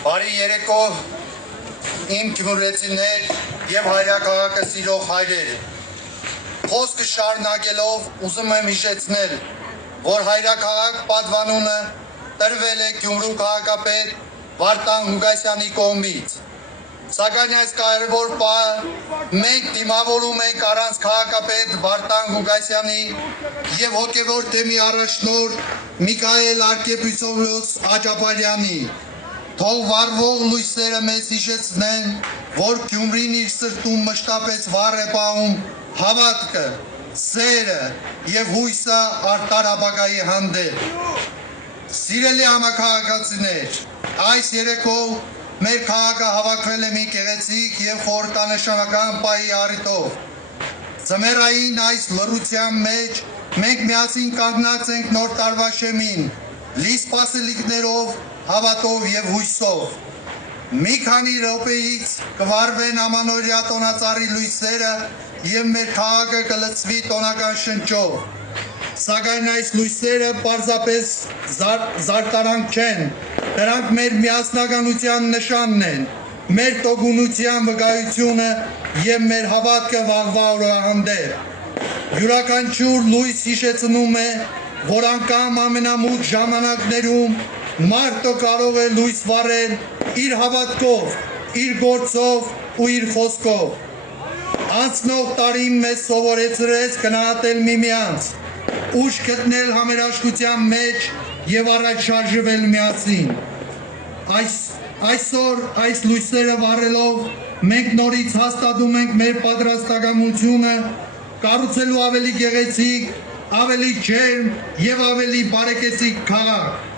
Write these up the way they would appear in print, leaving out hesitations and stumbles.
Բարի երեկո իմ գյումրեցիներ և հայրաքաղաքը սիրող հայրեր, խոսքը շարունակելով ուզում եմ հիշեցնել, որ հայրաքաղաք պատվանունը տրվել է Գյումրու քաղաքապետ Վարդան Ղուկասյանի կողմից, սակայն այս կարևոր պահը մենք դիմավորում ենք առանց քաղաքապետ Վարդան Ղուկասյանի և հոգևոր թեմի առաջնորդ Միքայել Արկեպիսովոս Աջափարյանի, թող վառվող լույսերը մեզ հիշեցնեն, որ Գյումրին իր սրտում մշտապես վառ է պահում հավատքը, սերը և հույսը արդար ապագայի հանդեպ։ Սիրելի համաքաղաքացիներ, այս երեկով մեր քաղաքը հավաքվել է մի գեղեցիկ և խորհրդանշանական պահի առիթով։ Ձմեռային այս լռության մեջ մենք միասին կանգնած ենք նոր տարվա շեմին, լի սպասելիքներով, հավատով և հույսով։ Մի քանի րոպեից կվառվեն ամանորյա տոնածառի լույսերը և մեր քաղաքը կլցվի տոնական շնչով։ Սակայն այս լույսերը պարզապես զարդարանք չեն, դրանք մեր միասնականության նշանն են, մեր տոկունության վկայությունը և մեր հավատքը վաղվա օրվա հանդեպ։ Յուրաքանչյուր լույս հիշեցնում է, որ անգամ ամենամութ ժամանակներում մարդը կարող է լույս վառել իր հավատքով, իր գործով ու իր խոսքով։ Անցնող տարին մեզ սովորեցրեց գնահատել միմյանց, ուժ գտնել համերաշխության մեջ և առաջ շարժվել միասին։ Այսօր այս լույսերը վառելով մենք նորից հաստատում ենք մեր պատրաստակամությունը կառուցելու ավելի գեղեցիկ, ավելի ջերմ և ավելի բարեկեցիկ քաղաք։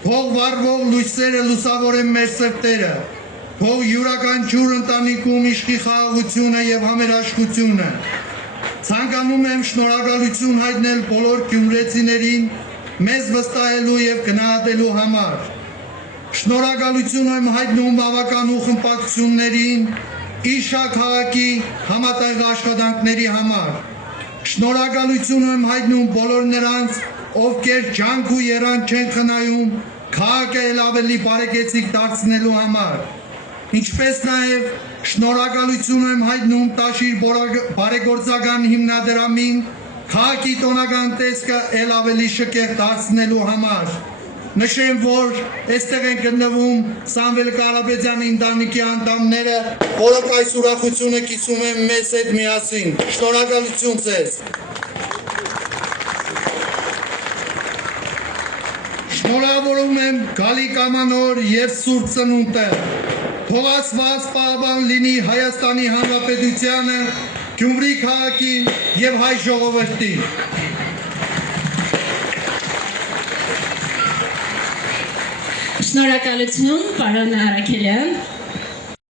Թող վառվող լույսերը լուսավորեն մեր սրտերը, թող յուրաքանչյուր ընտանիքում իշխի խաղաղությունը և համերաշխությունը։ Ցանկանում եմ շնորհակալություն հայտնել բոլոր գյումրեցիներին մեզ վստահելու և գնահատելու համար։ Շնորհակալություն եմ հայտնում բավական ու խմբակցություններին Իշա քաղաքի համատեղ աշխատանքների համար։ Շնորհակալություն եմ հայտնում բոլոր նրանց, ովքեր ջանք ու եռանդ չեն խնայում քաղաքը էլ ավելի բարեկեցիկ դարձնելու համար։ Ինչպես նաև շնորհակալություն եմ հայտնում Տաշիր բարեգործական հիմնադրամին քաղաքի տոնական տեսքը էլ ավելի շքեղ դարձնելու համար։ Նշեմ, որ այստեղ են գտնվում Սամվել Կարապետյանի ընտանիքի անդամները, որոնք այս ուրախությունը կիսում են մեզ հետ միասին։ Շնորհակալություն ձեզ։ Շնորհավորում եմ գալիք ամանոր և սուրբ ծնունդը։ Թող Աստված պահապան լինի Հայաստանի Հանրապետությանը, Գյումրի քաղաքին և հայ ժողովրդին։ Շնորհակալություն, պարոն Արաքելյան։